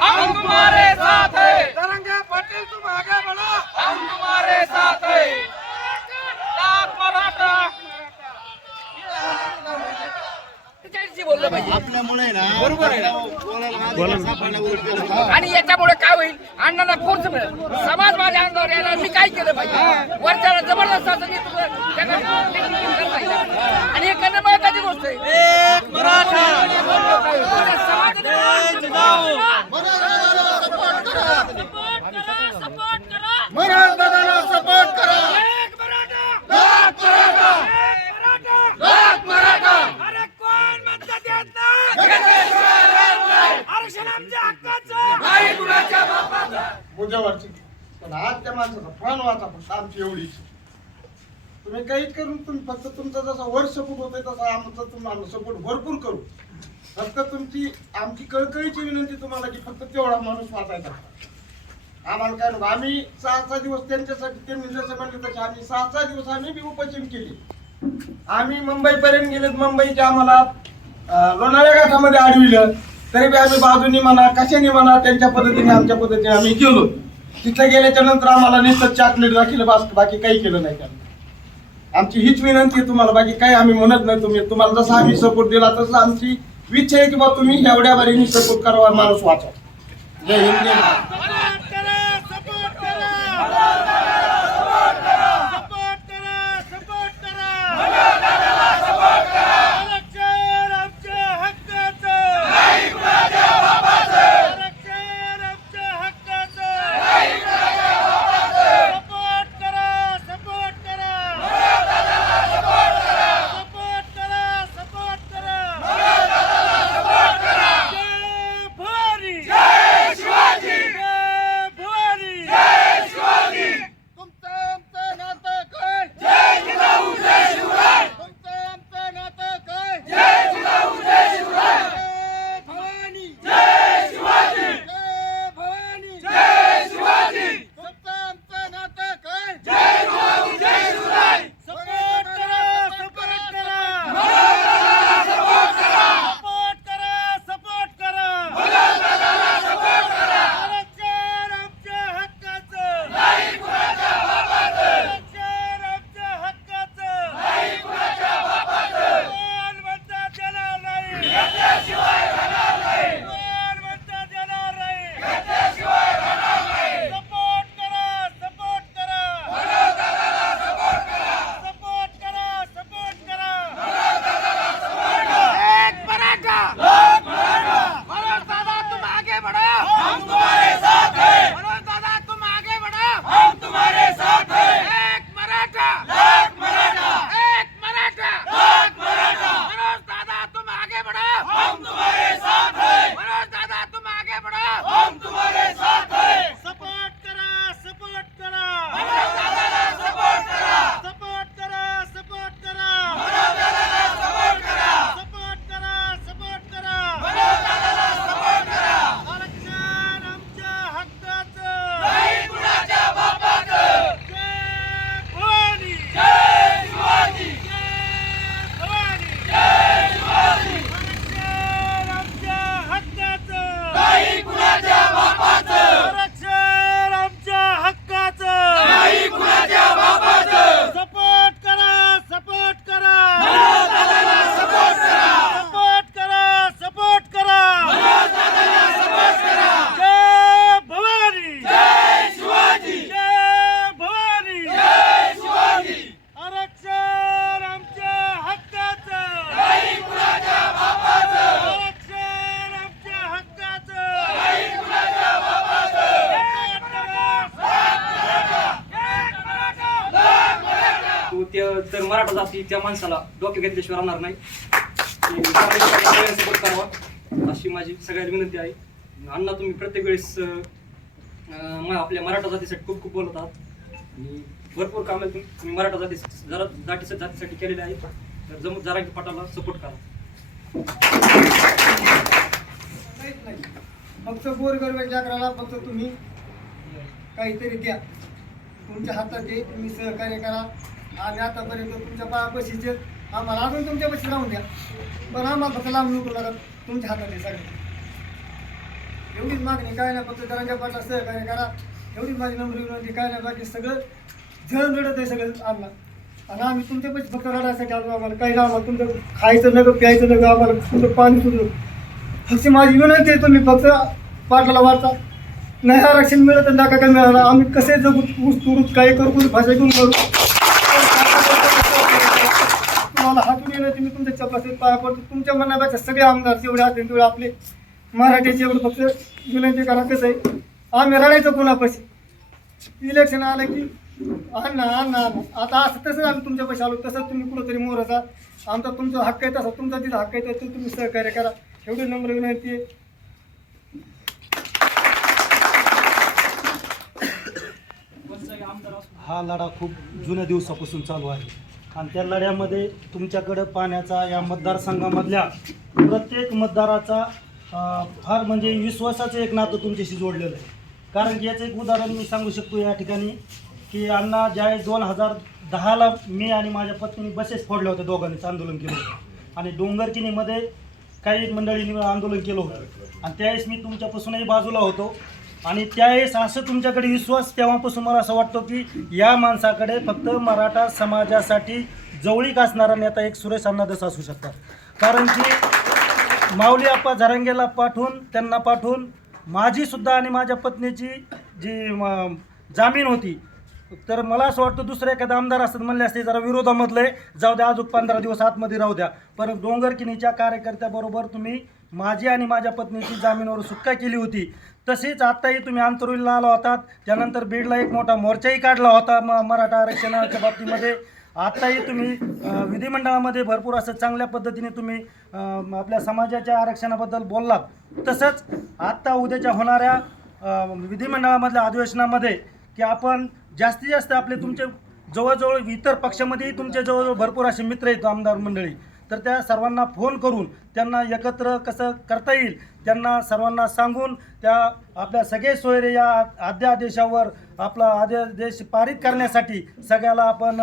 साथ है. तरंगे पाटील तुम आगे बढ़ो. हम तुम्हारे साथ है लाख मराठा त्याच्याशी बोललं पाहिजे. बरोबर आहे. आणि याच्यामुळे काय होईल? अण्णाला फोर्स मिळेल. समाज माझ्या अंगावर यायला मी काय केलं पाहिजे? वरच्याला जबरदस्त. आणि हे करणं महत्वाची गोष्ट आहे एक मराठा मनोज दादाला सपोर्ट करा लाख मराठा लाख मराठा अरे कोण म्हणतात येत नाही आरक्षण आमच्या हक्काचं नाही कुणाच्या बापाचा पण आज त्या माणसाचा प्राण वाचा फक्त आमची एवढी तुम्ही काहीच करून तुम्ही फक्त तुमचा जसा वर सपोर्ट होतोय तसा आमचा तुम्हाला सपोर्ट भरपूर करू. फक्त तुमची आमची कळकळीची विनंती तुम्हाला की फक्त तेवढा माणूस वाचायचा आम्हाला काय नको आम्ही सहा सहा दिवस त्यांच्यासाठी त्यांनी जसं म्हणले तसे आम्ही सहा सहा दिवस आम्ही बी उपाचन केली. आम्ही मुंबईपर्यंत गेलेत मुंबईच्या आम्हाला लोणाऱ्या घाटामध्ये अडविलं तरी बी आम्ही बाजूनी म्हणा कशाने म्हणा त्यांच्या पद्धतीने आमच्या पद्धतीने आम्ही गेलो. तिथे गेल्याच्यानंतर आम्हाला नुसतं चॉकलेट दाखिलं बास बाकी काही केलं नाही त्यांना. आमची हीच विनंती आहे तुम्हाला बाकी काही आम्ही म्हणत नाही तुम्ही. तुम्हाला जसा आम्ही सपोर्ट दिला तसं आमची इच्छा आहे की बा तुम्ही एवढ्या बारीने सपोर्ट करावा माणूस वाचा. जय हिंद तर मराठा जाती त्या माणसाला डोक्यात घेतल्याशिवाय राहणार नाही. सपोर्ट करावा. अशी माझी सगळ्यात विनंती आहे. अण्णा तुम्ही प्रत्येक वेळेस आपल्या मराठा जातीसाठी खूप खूप बोलत आहात. आणि भरपूर कामं तुम्ही तुम्ही मराठा जाती जरा जाती जातीसाठी केलेले आहेत तर जमू जरा पटाला सपोर्ट करा. फक्त नाही फक्त गोरगरबाच्या अकराला फक्त तुम्ही काहीतरी द्या. तुमच्या हातात आहे तुम्ही सहकार्य करा. आणि आतापर्यंत तुमच्या पायापाशीचे आम्हाला अजून तुमच्या पाशी राहून द्या. पण आम्हाला फक्त लांब नको लागत तुमच्या हातात आहे सगळं एवढीच मागणी काय नाही फक्त दरांच्या पाठला सहकार्य करा. एवढीच माझी नम्र विनंती काय नाही बाकी सगळं जण रडत आहे सगळं आम्हाला. आणि आम्ही तुमच्या पैसे फक्त रडायसाठी आलो आम्हाला काही नाही आम्हाला तुमचं खायचं नका प्यायचं नका आम्हाला तुमचं पाणी सुरू फक्त माझी विनंती आहे तुम्ही फक्त पाटलाला वाचा. नाही आरक्षण मिळत तर नका काय मिळालं? आम्ही कसे जगू ऊस तुरूच काही करू कुठे भाषा घेऊन करू उपस्थित तुमच्या पाया पडतो. तुमच्या मनापेक्षा सगळे आमदार जेवढे असतील तेवढे आपले मराठीचे एवढं फक्त विनंती करा कसं आहे? आम्ही रडायचं कोणापाशी? इलेक्शन आलं की अण्णा अण्णा अण्णा आता असं तसं आम्ही तुमच्या पैसे आलो तसंच तुम्ही कुठंतरी मोरचा आमचा तुमचा हक्क आहे तसा तुमचा तिथं हक्क आहे तर ते तुम्ही सहकार्य करा. एवढी नम्र विनंती आहे. हा लढा खूप जुन्या दिवसापासून चालू आहे. आणि त्या लढ्यामध्ये तुमच्याकडं पाण्याचा या मतदारसंघामधल्या प्रत्येक मतदाराचा फार म्हणजे विश्वासाचं एक नातं तुमच्याशी जोडलेलं आहे. कारण की याचं एक उदाहरण मी सांगू शकतो या ठिकाणी की अण्णा ज्यावेळेस दोन हजार दहाला मी आणि माझ्या पत्नीने बसेस फोडल्या होत्या दोघांनीच आंदोलन केलं होतं. आणि डोंगरकिनीमध्ये काही मंडळींनी आंदोलन केलं होतं. आणि त्यावेळेस मी तुमच्यापासूनही बाजूला होतो. आणि त्यावेळेस असं तुमच्याकडे विश्वास तेव्हापासून मला असं वाटतो की या माणसाकडे फक्त मराठा समाजासाठी जवळीक असणारा नेता एक सुरेश अन्नादस असू शकतात. कारण की माऊली आप्पा झरंगेला पाठवून त्यांना पाठवून माझीसुद्धा आणि माझ्या पत्नीची जी जामीन होती तर मला असं वाटतं दुसरं एखादा आमदार असतात म्हणले असते जरा विरोधामधले जाऊ द्या अजून पंधरा दिवस आतमध्ये राहू द्या. पण डोंगरकिनीच्या कार्यकर्त्याबरोबर तुम्ही माझी आणि माझ्या पत्नीची जामीनवर सुटका केली होती. तसेच आत्ताही तुम्ही आंतरोलीला आला होतात. त्यानंतर बीडला एक मोठा मोर्चाही काढला होता म मराठा आरक्षणाच्या बाबतीमध्ये. आत्ताही तुम्ही विधिमंडळामध्ये भरपूर असं चांगल्या पद्धतीने तुम्ही आपल्या समाजाच्या आरक्षणाबद्दल बोललात. तसंच आत्ता उद्याच्या होणाऱ्या विधिमंडळामधल्या अधिवेशनामध्ये की आपण जास्तीत जास्त आपले तुमचे जवळजवळ इतर पक्षामध्येही तुमच्या जवळजवळ भरपूर असे मित्र आहेत आमदार मंडळी. तर त्या सर्वांना फोन करून त्यांना एकत्र कसं करता येईल त्यांना सर्वांना सांगून त्या आपल्या सगळे सोयरे या अध्यादेशावर आपला अध्यादेश पारित करण्यासाठी सगळ्याला आपण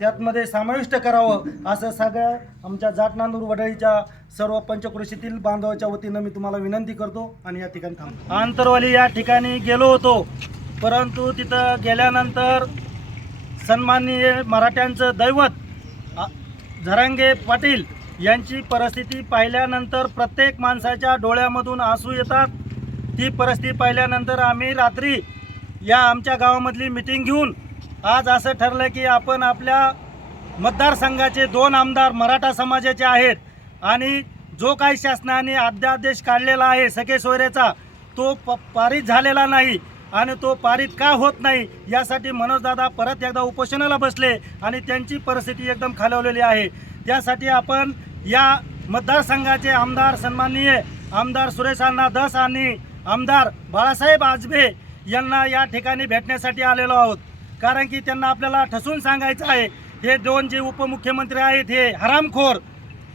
त्यातमध्ये समाविष्ट करावं असं सगळ्या आमच्या जाट नांदूर वडळीच्या सर्व पंचक्रोशीतील बांधवाच्या वतीनं मी तुम्हाला विनंती करतो आणि या ठिकाणी थांबतो. आंतरवाली या ठिकाणी गेलो होतो परंतु तिथं गेल्यानंतर सन्माननीय मराठ्यांचं दैवत झरांगे पाटील यांची परिस्थिती पाहिल्यानंतर प्रत्येक माणसाच्या डोळ्यामधून आसू येतात. ती परिस्थिती पाहिल्यानंतर आम्ही रात्री या आमच्या गावामधली मिटिंग घेऊन आज असं ठरलं की आपण आपल्या मतदारसंघाचे दोन आमदार मराठा समाजाचे आहेत आणि जो काही शासनाने अध्यादेश काढलेला आहे सखे सोयरेचा तो प पारित झालेला नाही. आणि तो पारित का होत नाही यासाठी मनोजदादा परत एकदा उपोषणाला बसले आणि त्यांची परिस्थिती एकदम खालवलेली आहे. त्यासाठी आपण या मतदारसंघाचे आमदार सन्माननीय आमदार सुरेश अण्णा दस आणि आमदार बाळासाहेब आजबे यांना या ठिकाणी भेटण्यासाठी आलेलो आहोत. कारण की त्यांना आपल्याला ठसून सांगायचं आहे हे दोन जे उपमुख्यमंत्री आहेत हे हरामखोर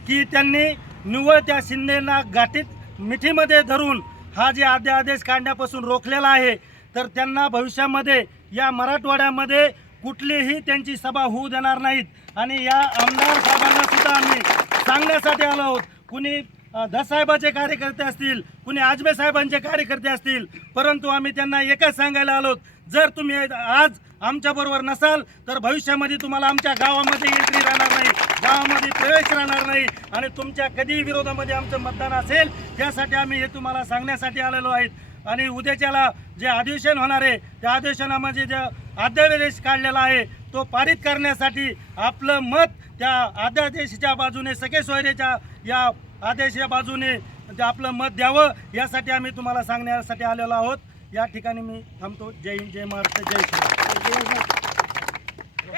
की त्यांनी निव्वळ त्या शिंदेना गाठीत मिठीमध्ये धरून हा जे अध्यादेश काढण्यापासून रोखलेला आहे तर त्यांना भविष्यामध्ये या मराठवाड्यामध्ये कुठलीही त्यांची सभा होऊ देणार नाहीत. आणि या आमदार साहेबांना सुद्धा आम्ही सांगण्यासाठी आलो आहोत. कुणी अ, धसाहेबाचे कार्यकर्ते असतील कुणी आजबे साहेबांचे कार्यकर्ते असतील परंतु आम्ही त्यांना एकच सांगायला आलो जर तुम्ही आज आमच्याबरोबर नसाल तर भविष्यामध्ये तुम्हाला आमच्या गावामध्ये एंट्री राहणार नाही गावामध्ये प्रवेश राहणार नाही आणि तुमच्या कधीही विरोधामध्ये आमचं मतदान असेल त्यासाठी आम्ही हे तुम्हाला सांगण्यासाठी आलेलो आहेत. आणि उद्याच्याला जे अधिवेशन होणार आहे त्या अधिवेशनामध्ये जे अध्यादेश काढलेला आहे तो पारित करण्यासाठी आपलं मत त्या अध्यादेशाच्या बाजूने सगळे सोयरेच्या या आदेशाच्या बाजूने ते आपलं मत द्यावं यासाठी आम्ही तुम्हाला सांगण्यासाठी आलेलो आहोत. या ठिकाणी मी थांबतो. जय हिंद जय महाराष्ट्र जय श्री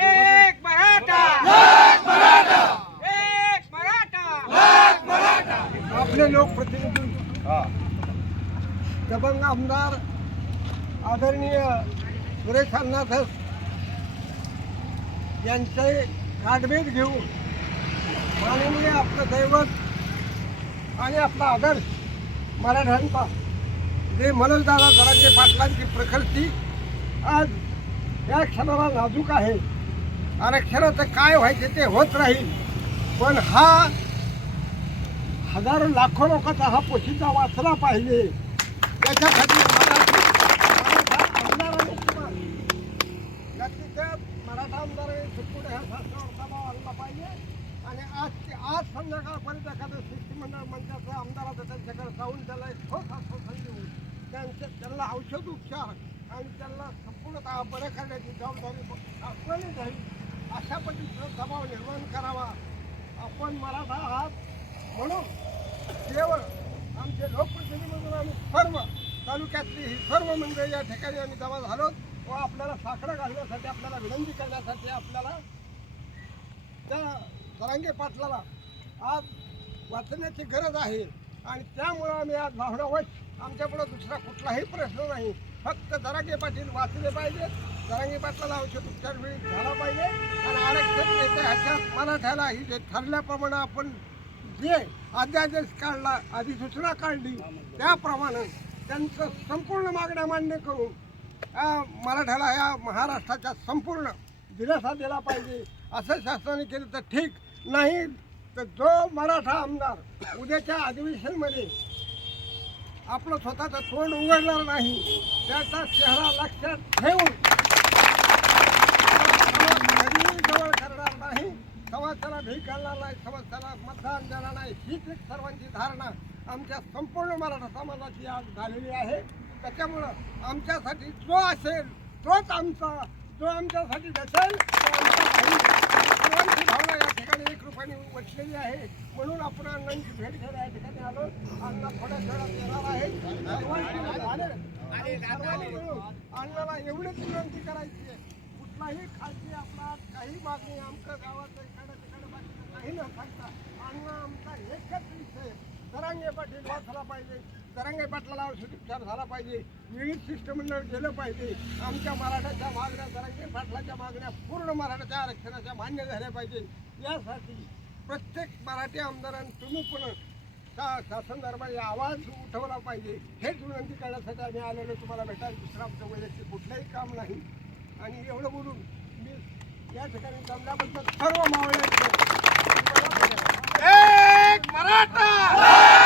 एक मराठा! एक मराठा! आपले लोकप्रतिनिधी. दबंग आमदार आदरणीय सुरेश अण्णाधस यांचे काडबेट घेऊन माननीय आपलं दैवत आणि आपला आदर्श मराठ्यांचा जे मनोजदादा जरांगे पाटलांची प्रकृती आज या क्षणाला नाजूक आहे. आरक्षणाचं काय व्हायचं ते होत राहील. पण हा हजारो लाखो लोकांचा हा पोशीचा वाचला पाहिजे. त्याच्यासाठी मराठी मराठा आमदार किमान जास्तीत ह्या शासनावर दबाव आणला पाहिजे. आणि आज ते आज संध्याकाळपर्यंत एखादं शिष्टमंडळ मंचाचं आमदाराचं त्यांच्याकडे जाऊन त्याला एक ठोस आश्वासन देऊन त्यांचे त्यांना औषध उपचार आणि त्यांना संपूर्णतः बरं करण्याची जबाबदारी दाखवली जाईल अशा पद्धतीचा दबाव निर्माण करावा. आपण मराठा आहात म्हणून केवळ आमचे लोकप्रतिनिधीमधून आम्ही सर्व तालुक्यातली ही सर्व मंडळी या ठिकाणी आम्ही जमा झालो. व आपल्याला साखरं घालण्यासाठी आपल्याला विनंती करण्यासाठी आपल्याला त्या सरांगे पाटलाला आज वाचण्याची गरज आहे. आणि त्यामुळं आम्ही आज भावनावश आमच्यापुढं दुसरा कुठलाही प्रश्न नाही. फक्त दरांगे पाटील वाचले पाहिजे. दरांगे पाटलाला औषध उपचार वेळी झाला पाहिजे. आणि आरक्षण येते ह्याच्यात मराठ्याला ही जे ठरल्याप्रमाणे आपण जे अध्यादेश काढला अधिसूचना काढली त्याप्रमाणे त्यांचं संपूर्ण मागण्या मान्य करून मराठ्याला या महाराष्ट्राच्या संपूर्ण दिलासा दिला पाहिजे असं शासनाने केलं तर ठीक. नाही तर जो मराठा आमदार उद्याच्या अधिवेशनमध्ये आपलं स्वतःचं तोंड उघडणार नाही त्याचा चेहरा लक्षात ठेवून समाज कधीही जवळ करणार नाही समाज त्याला भीक घालणार नाही समाज त्याला मतदान देणार नाही हीच एक सर्वांची धारणा. आमच्या संपूर्ण मराठा समाजाची आज झालेली आहे. त्याच्यामुळं आमच्यासाठी जो असेल तोच आमचा जो आमच्यासाठी नसेल तो आमचा भावना या ठिकाणी एक रुपयाने वटलेली आहे. म्हणून आपण अण्णांची भेट घ्यायला या ठिकाणी आलो. अण्णा थोड्या वेळात येणार आहे अण्णाला एवढीच विनंती करायची आहे. कुठलाही खाजगी अपराध काही मागणी आमचं गावाचं इकडं तिकडं बाकीचं काही न सांगता आणि आमचा एकच विषय दरांगे पाटील वाचला पाहिजे. दरांगे पाटलाला औषधोपचार झाला पाहिजे. विविध शिष्टमंडळ गेलं पाहिजे. आमच्या मराठाच्या मागण्या दरांगे पाटलाच्या मागण्या पूर्ण मराठाच्या आरक्षणाच्या मान्य झाल्या पाहिजे. यासाठी प्रत्येक मराठी आमदारांनी तुम्ही पण शा शासन दरबारी आवाज उठवला पाहिजे. हेच विनंती करण्यासाठी आम्ही आलेलो तुम्हाला भेटायला दुसरं आमचं वैयक्तिक कुठलंही काम नाही. आणि एवढं बोलून मी या ठिकाणी जमल्याबद्दल सर्व मावळ्यांचं मराठा!